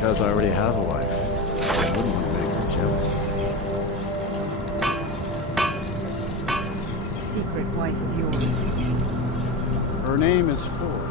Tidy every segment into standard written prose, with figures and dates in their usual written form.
because I already have a wife. I wouldn't make her jealous. Secret wife of yours. Her name is Forge.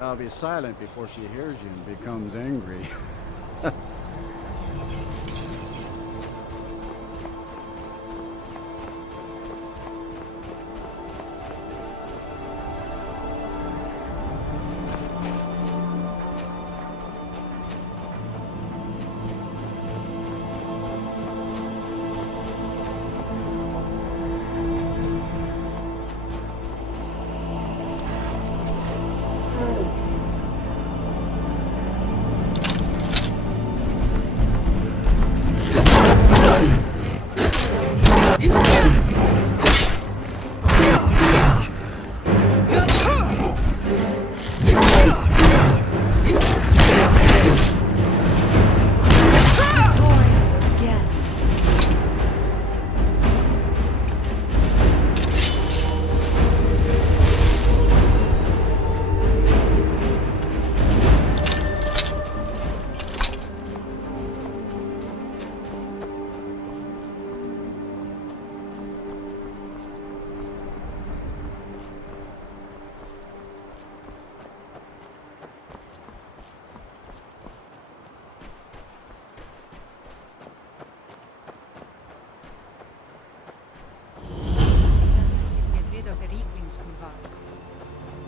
I'll be silent before she hears you and becomes angry.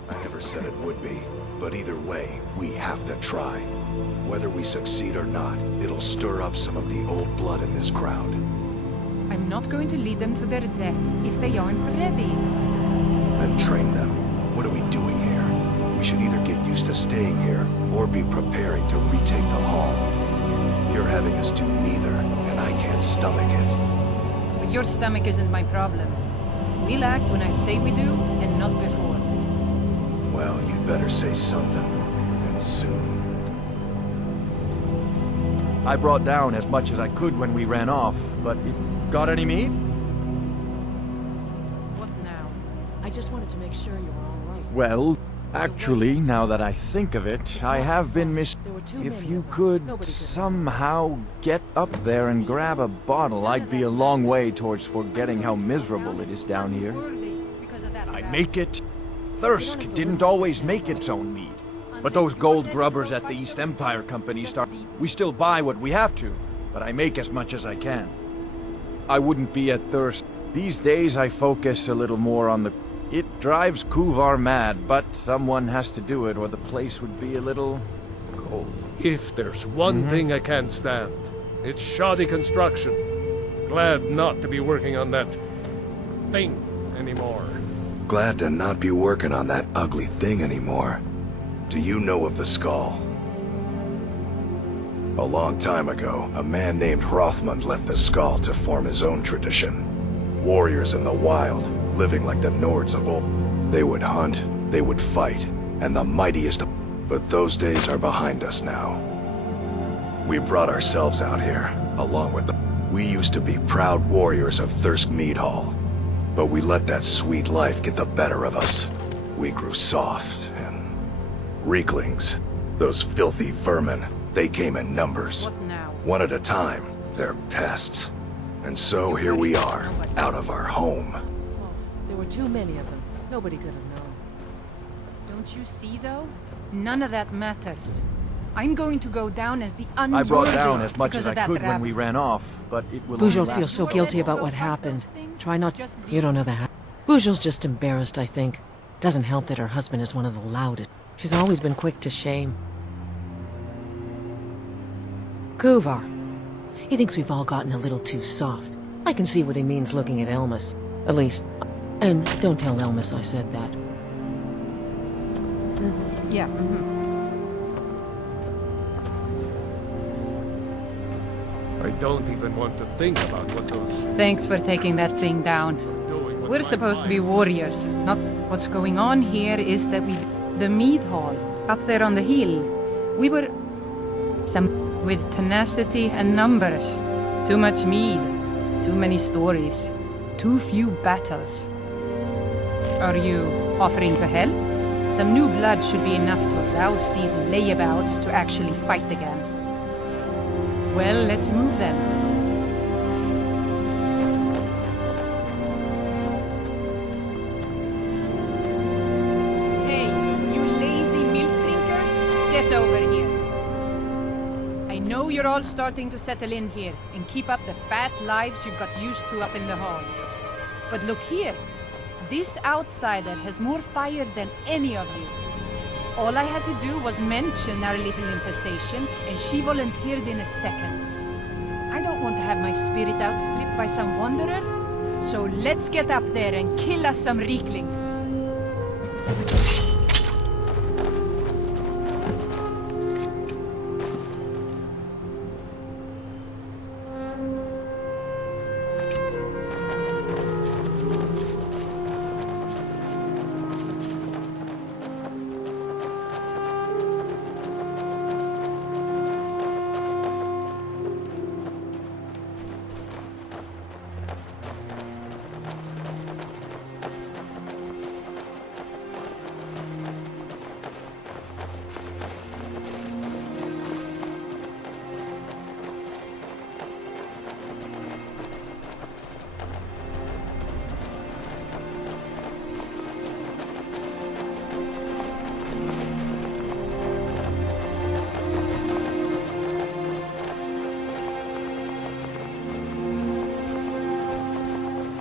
I never said it would be, but either way, we have to try. Whether we succeed or not, it'll stir up some of the old blood in this crowd. I'm not going to lead them to their deaths if they aren't ready. Then train them. What are we doing here? We should either get used to staying here, or be preparing to retake the hall. You're having us do neither, and I can't stomach it. But your stomach isn't my problem. We'll act when I say we do, and not before. Well, you'd better say something, and soon. I brought down as much as I could when we ran off, but got any meat? What now? I just wanted to make sure you were all right. Well, actually, now that I think of it, I have been There were too If many you of them. could Nobody somehow get up there and grab a bottle, I'd be a long way towards forgetting how miserable it is down here. I'd make it. Thirsk didn't always make its own meat. But those gold grubbers at the East Empire Company we still buy what we have to, but I make as much as I can. I wouldn't be at Thirsk. These days I focus a little more on the... It drives Kuvar mad, but someone has to do it or the place would be a little... cold. If there's one thing I can't stand, it's shoddy construction. Glad not to be working on that thing anymore. Glad to not be working on that ugly thing anymore. Do you know of the Skull? A long time ago, a man named Hrothmund left the Skull to form his own tradition. Warriors in the wild, living like the Nords of old. They would hunt, they would fight, and the mightiest... But those days are behind us now. We brought ourselves out here, along with the... We used to be proud warriors of Thirsk Mead Hall, but we let that sweet life get the better of us. We grew soft and... Reeklings, those filthy vermin, they came in numbers. What now? One at a time, they're pests. And so here we are, out of our home. There were too many of them. Nobody could have known. Don't you see, though? None of that matters. I'm going to go down as the I unworthy brought down as much because as I of that could when rabble. we ran off, but it will only Bujol last feels so for- guilty about what happened. Try not... You don't know that. Bujol's just embarrassed, I think. Doesn't help that her husband is one of the loudest. She's always been quick to shame. Kuvar. He thinks we've all gotten a little too soft. I can see what he means looking at Elmas. At least... And don't tell Elmas I said that. Yeah. I don't even want to think about what those Thanks for taking that thing down. are doing with We're my supposed to be mind. warriors. Not what's going on here is that the mead hall up there on the hill. We were some with tenacity and numbers. Too much mead, too many stories, too few battles. Are you offering to help? Some new blood should be enough to rouse these layabouts to actually fight again. Well, let's move then. Hey, you lazy milk drinkers, get over here. I know you're all starting to settle in here and keep up the fat lives you've got used to up in the hall. But look here, this outsider has more fire than any of you. All I had to do was mention our little infestation, and she volunteered in a second. I don't want to have my spirit outstripped by some wanderer, so let's get up there and kill us some reeklings.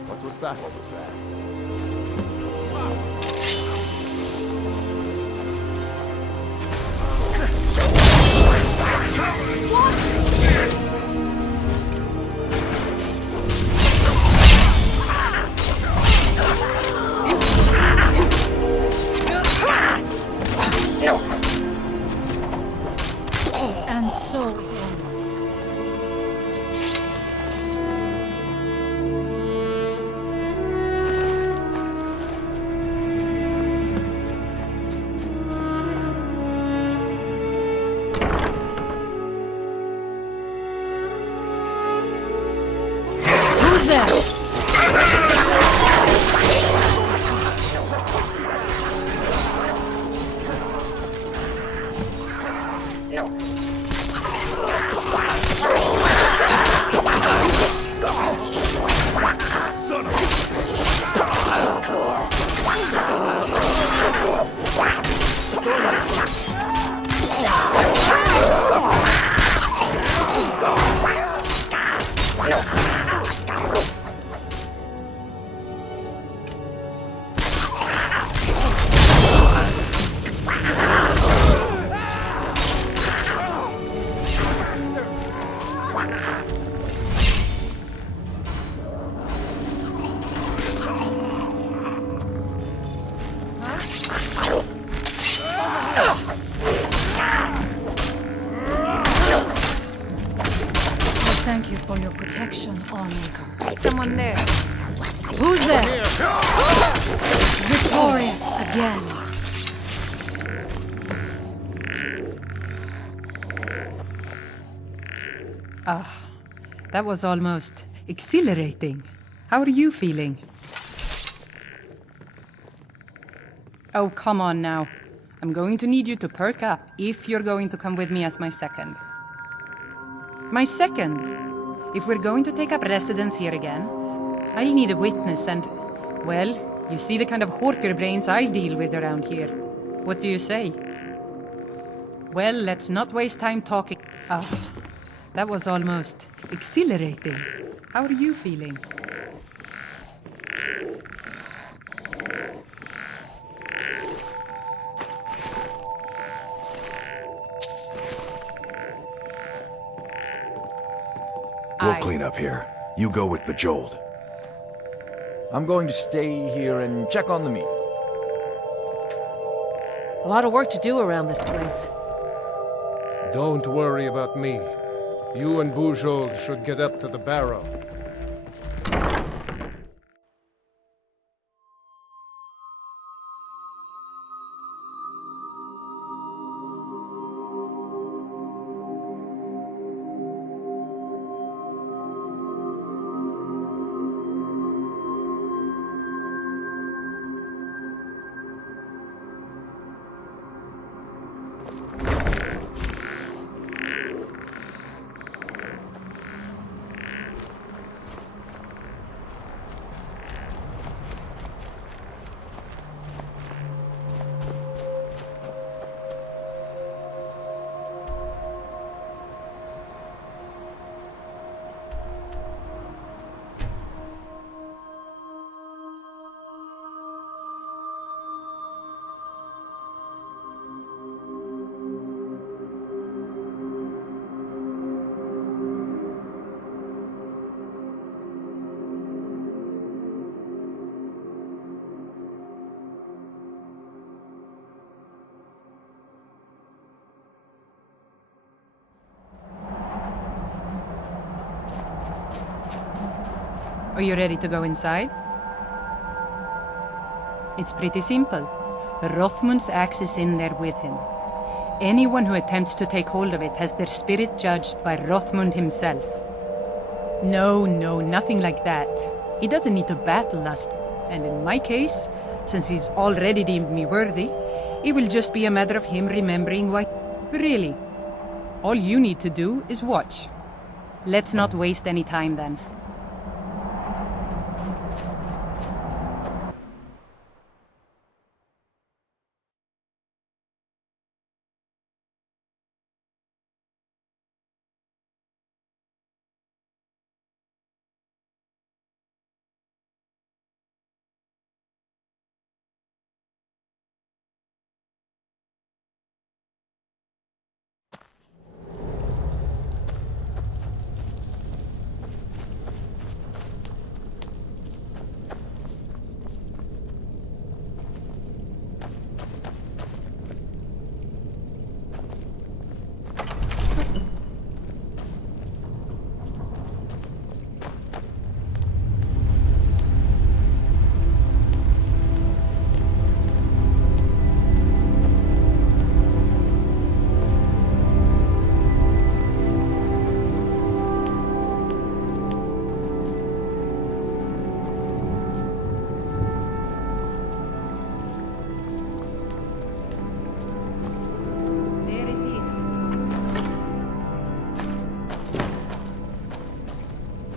What was that? And so it ends. Who's there? Thank you for your protection, Allmaker. Someone there. Who's there? Victorious again. That was almost exhilarating. How are you feeling? Oh, come on now. I'm going to need you to perk up if you're going to come with me as my second. My second? If we're going to take up residence here again, I'll need a witness and, well, you see the kind of horker brains I deal with around here. What do you say? Well, let's not waste time talking. Ah, that was almost exhilarating. How are you feeling? We'll clean up here. You go with Bejeweled. I'm going to stay here and check on the meat. A lot of work to do around this place. Don't worry about me. You and Bujold should get up to the barrow. Are you ready to go inside? It's pretty simple. Rothmund's axe is in there with him. Anyone who attempts to take hold of it has their spirit judged by Rothmund himself. No, nothing like that. He doesn't need to battle us. And in my case, since he's already deemed me worthy, it will just be a matter of him remembering why... Really, all you need to do is watch. Let's not waste any time then.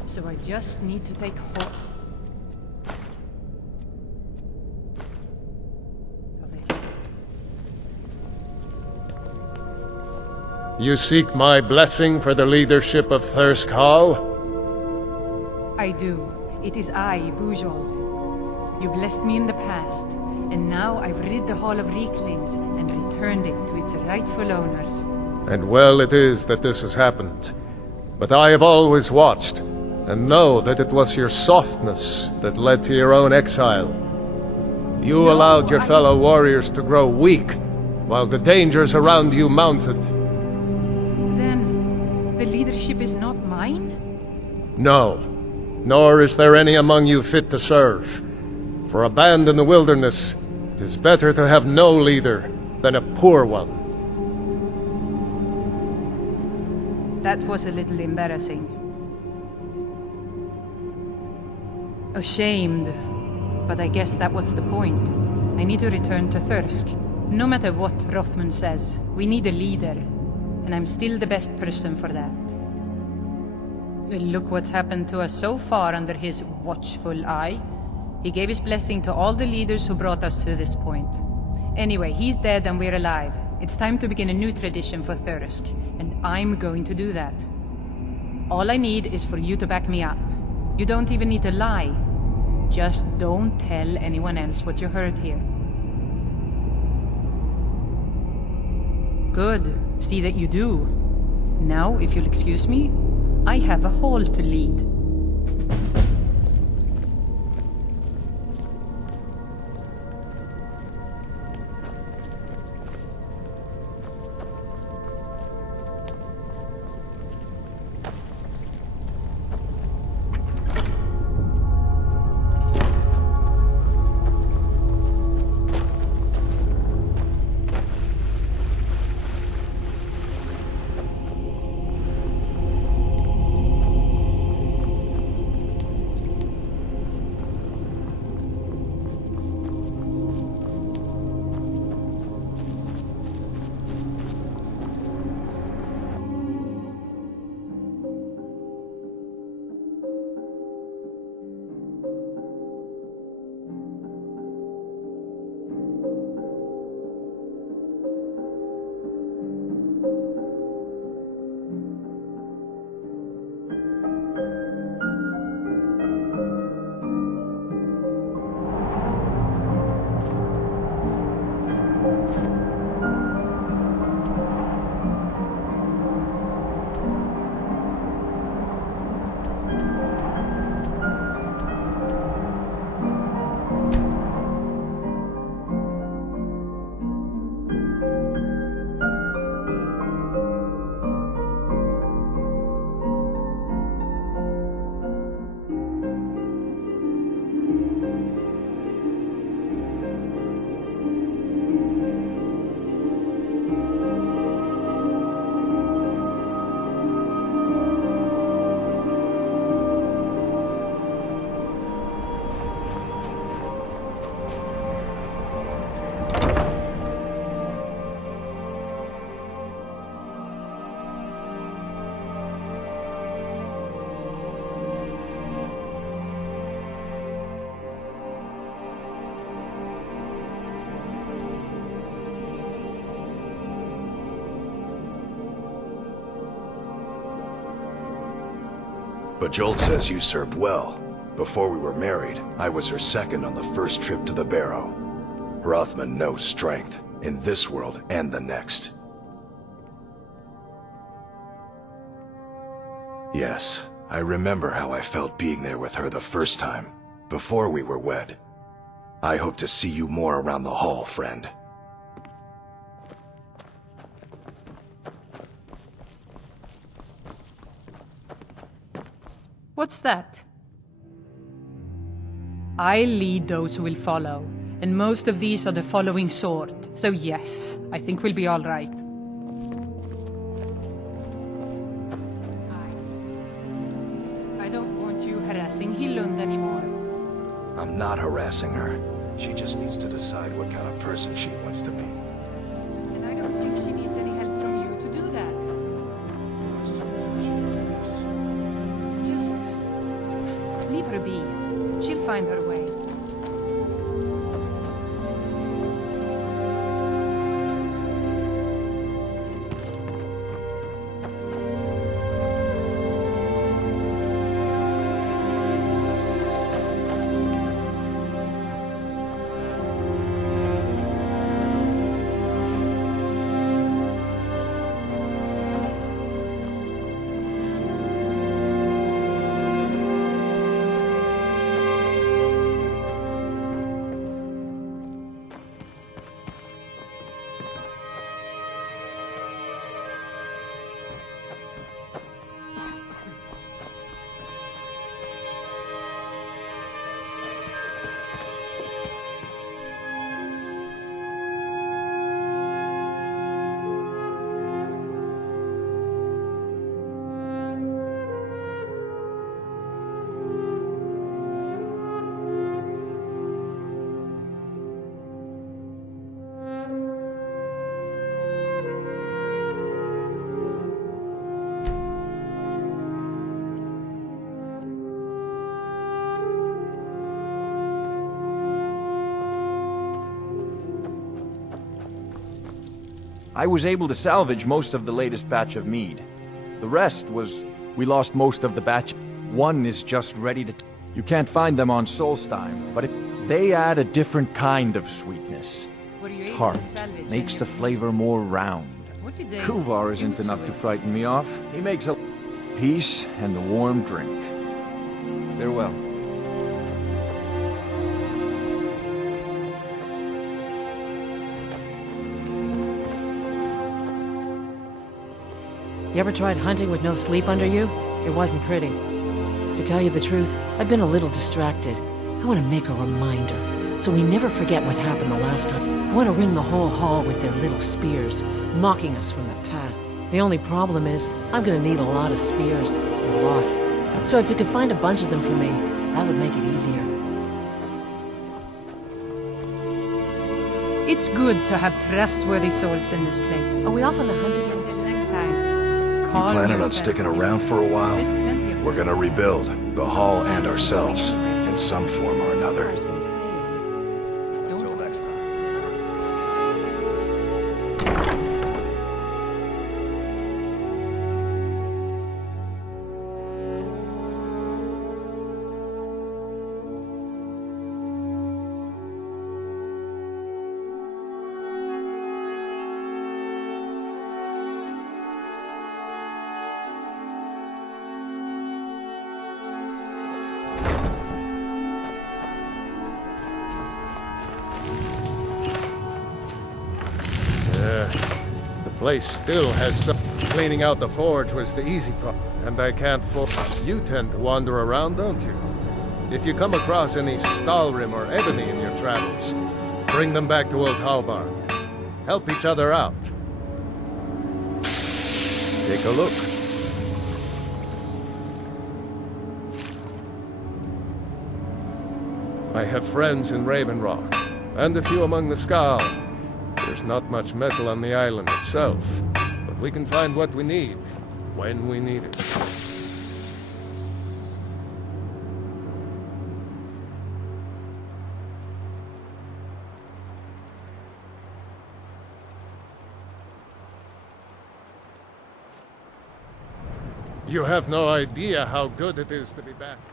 So I just need to take hold of it. You seek my blessing for the leadership of Thirsk Hall? I do. It is I, Bujold. You blessed me in the past, and now I've rid the Hall of Reeklings and returned it to its rightful owners. And well it is that this has happened. But I have always watched, and know that it was your softness that led to your own exile. You allowed your fellow warriors to grow weak, while the dangers around you mounted. Then, the leadership is not mine? No, nor is there any among you fit to serve. For a band in the wilderness, it is better to have no leader than a poor one. That was a little embarrassing. Ashamed. But I guess that was the point. I need to return to Thirsk. No matter what Rothman says, we need a leader. And I'm still the best person for that. Look what's happened to us so far under his watchful eye. He gave his blessing to all the leaders who brought us to this point. Anyway, he's dead and we're alive. It's time to begin a new tradition for Thirsk, and I'm going to do that. All I need is for you to back me up. You don't even need to lie. Just don't tell anyone else what you heard here. Good. See that you do. Now, if you'll excuse me, I have a hall to lead. But Jolt says you served well. Before we were married, I was her second on the first trip to the Barrow. Rothman knows strength, in this world and the next. Yes, I remember how I felt being there with her the first time, before we were wed. I hope to see you more around the hall, friend. What's that? I lead those who will follow, and most of these are the following sort, so yes, I think we'll be all right. I don't want you harassing Hillund anymore. I'm not harassing her. She just needs to decide what kind of person she wants to be. And I don't think she needs any help from you to do that. Just leave her be. She'll find her way. I was able to salvage most of the latest batch of mead. The rest was... we lost most of the batch. One is just ready to... You can't find them on Solstheim, but they add a different kind of sweetness. Were you able Tart to salvage makes any the of them? flavor more round. What did they Kuvar do isn't to enough to it? frighten me off. He makes a peace and a warm drink. Farewell. You ever tried hunting with no sleep under you? It wasn't pretty. To tell you the truth, I've been a little distracted. I want to make a reminder, so we never forget what happened the last time. I want to ring the whole hall with their little spears, mocking us from the past. The only problem is, I'm gonna need a lot of spears. A lot. So if you could find a bunch of them for me, that would make it easier. It's good to have trustworthy souls in this place. Are we off on the hunt again? Until next time. You Calm planning on yourself. sticking around for a while? There's plenty of We're gonna rebuild, the hall and ourselves, in some form or another. Until next time. The place still has some... Cleaning out the forge was the easy part, and I can't You tend to wander around, don't you? If you come across any Stalrim or ebony in your travels, bring them back to Old Halbarn. Help each other out. Take a look. I have friends in Raven Rock, and a few among the Skal. There's not much metal on the island itself, but we can find what we need, when we need it. You have no idea how good it is to be back here.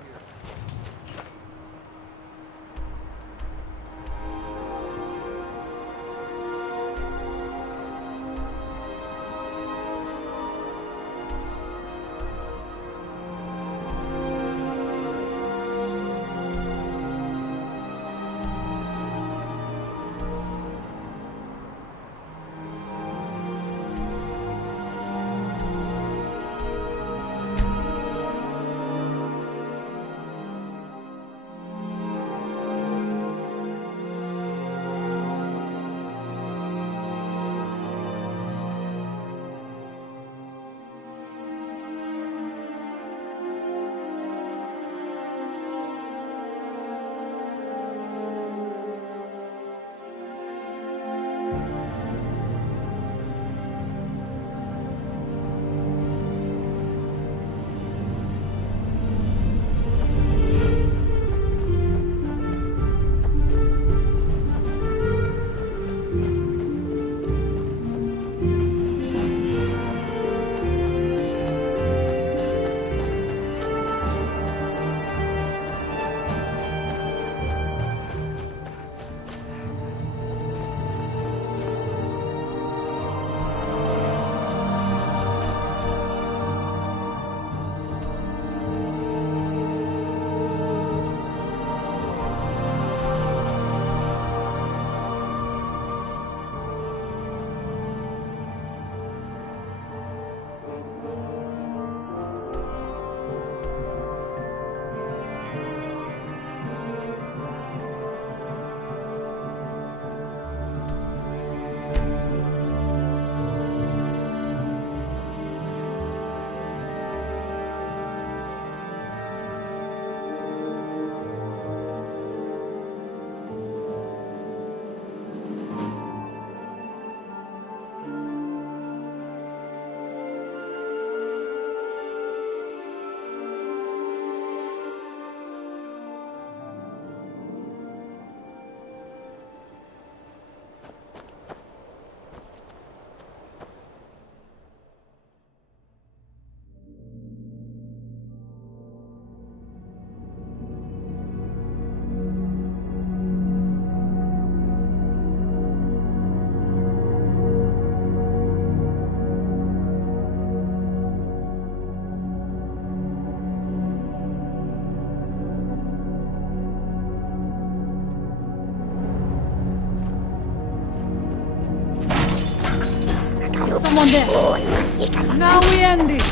someone there. Now we end this.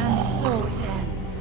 And so it ends.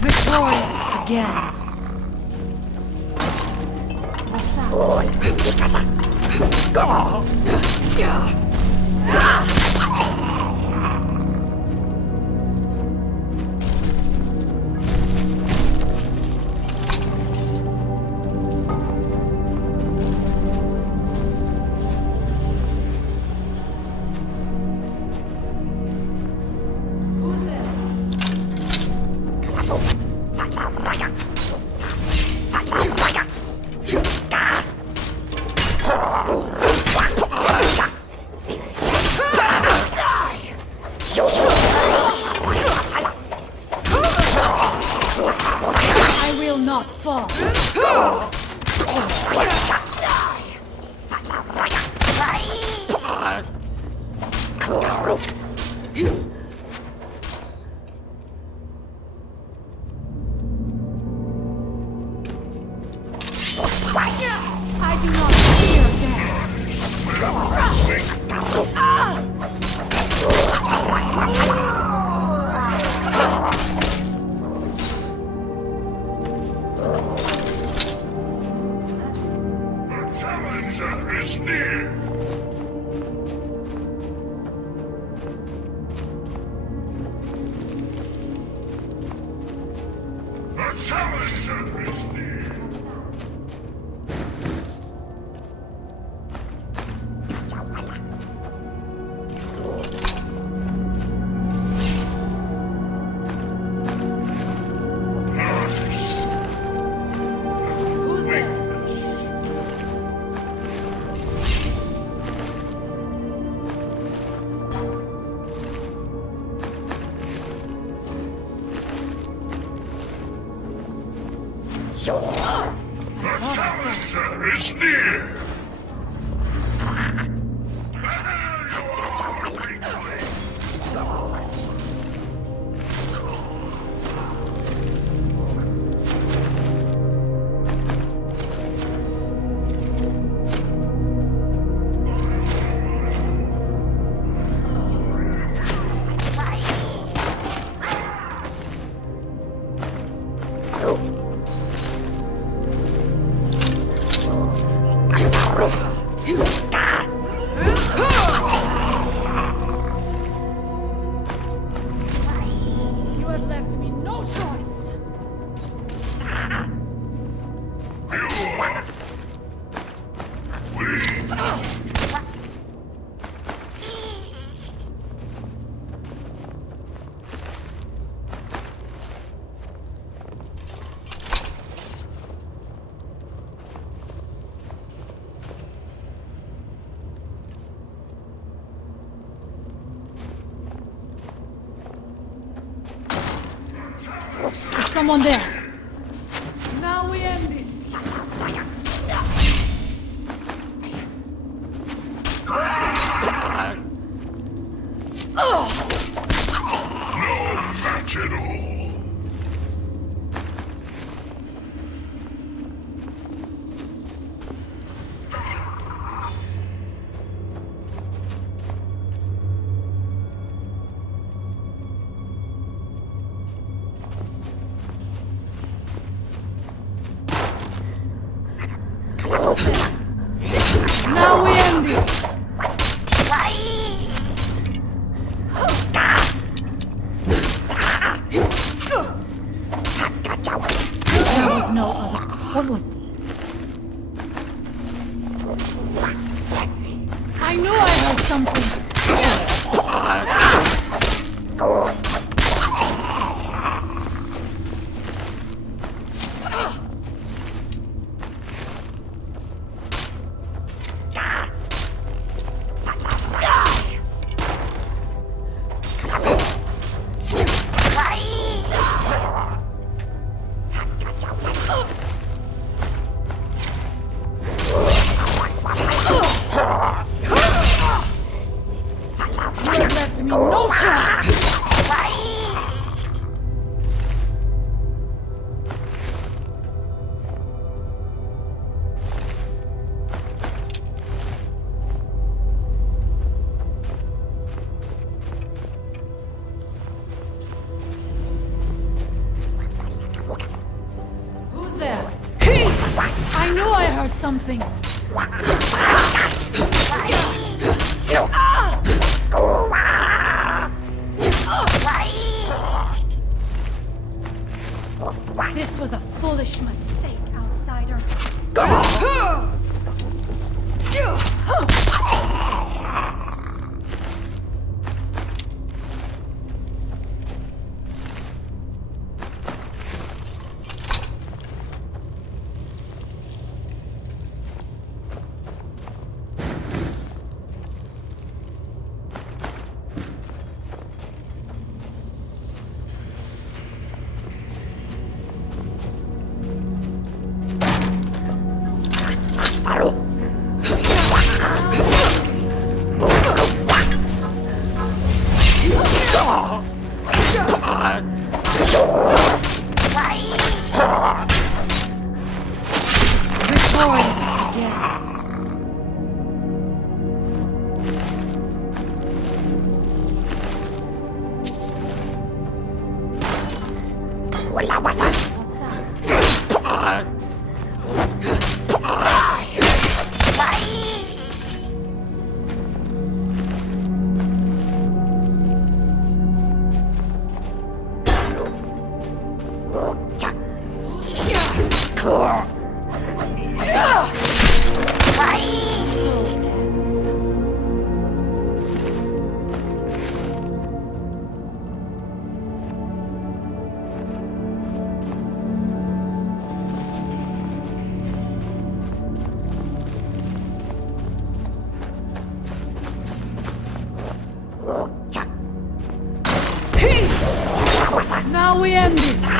Victorious again. What's that? Who's there? I will not fall. I do not fear death. Challenger is near. A challenger is near. Who's there? Challenger is near. You have left me no choice. There's someone there. Now we end this. Match it all. Now we end this. There was no other. What was? I knew I heard something. something. This was a foolish mistake, outsider. Now we end this. I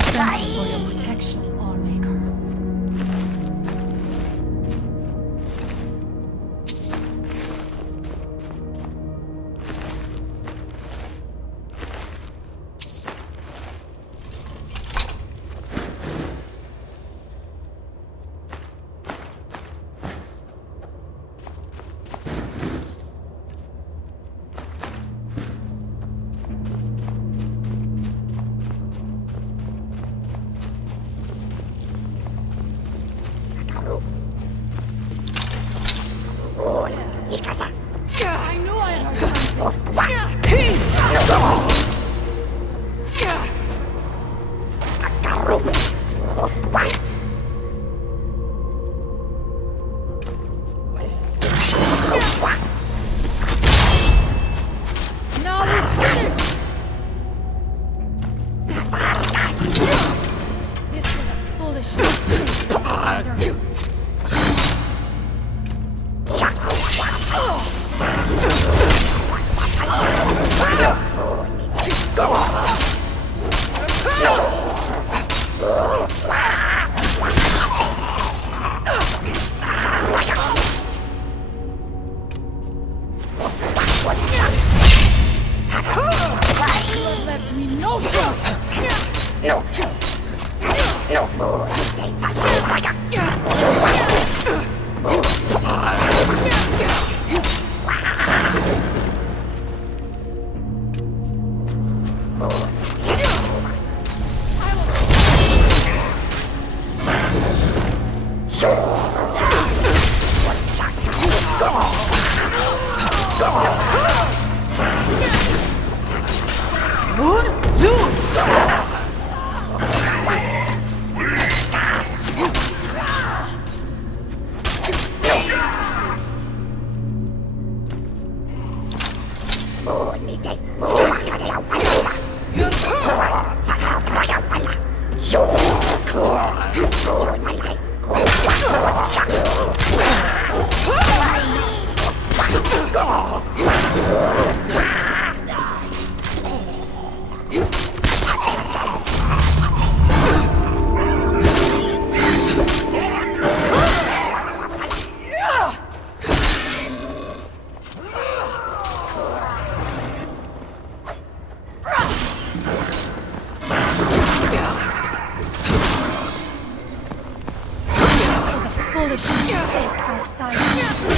thank you for your protection, Allmaker. I knew I heard Now we did it! This was a foolish mistake, outsider. Left me no choice. foolish. Think outside.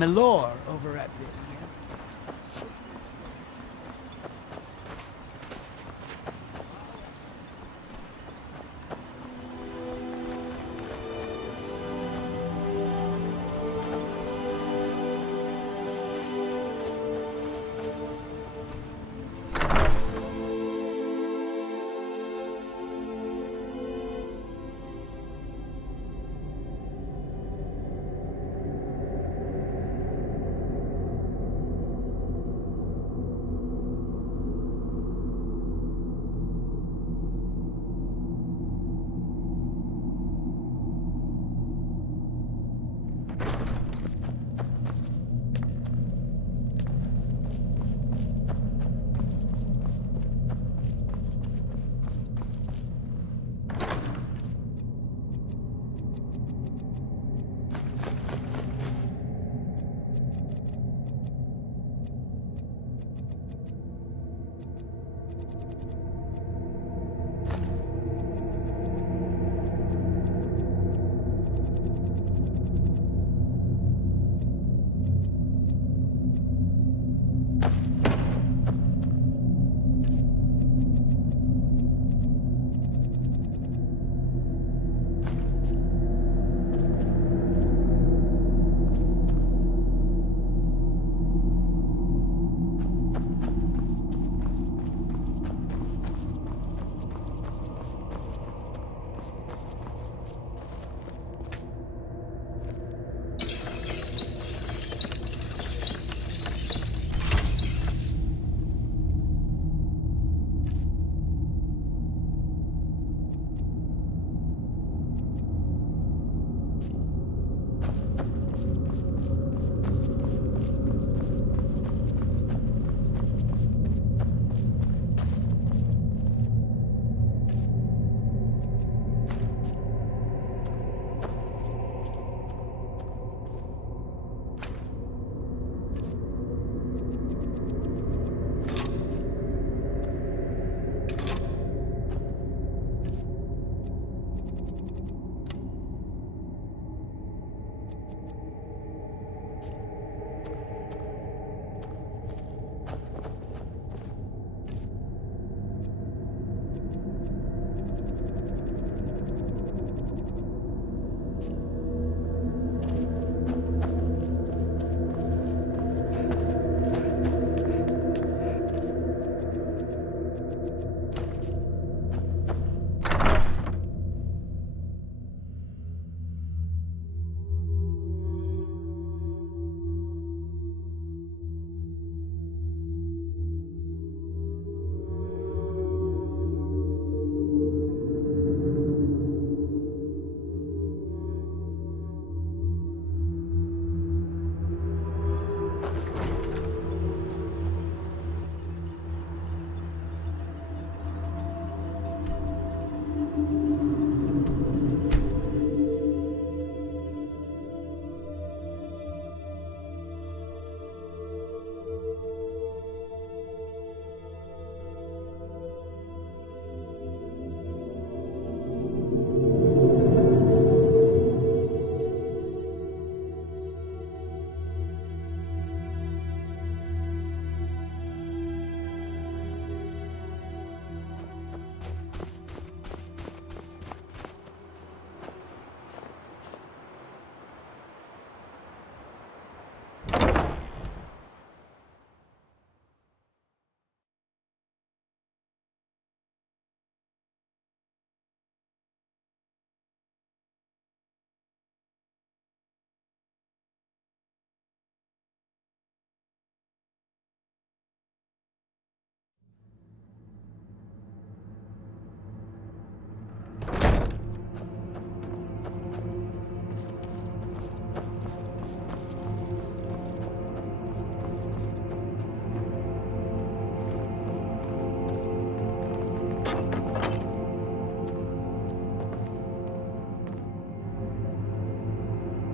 Milor over at the...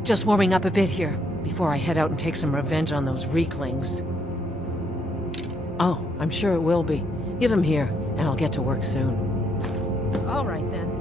Just warming up a bit here, before I head out and take some revenge on those Reeklings. Oh, I'm sure it will be. Give him here, and I'll get to work soon. All right, then.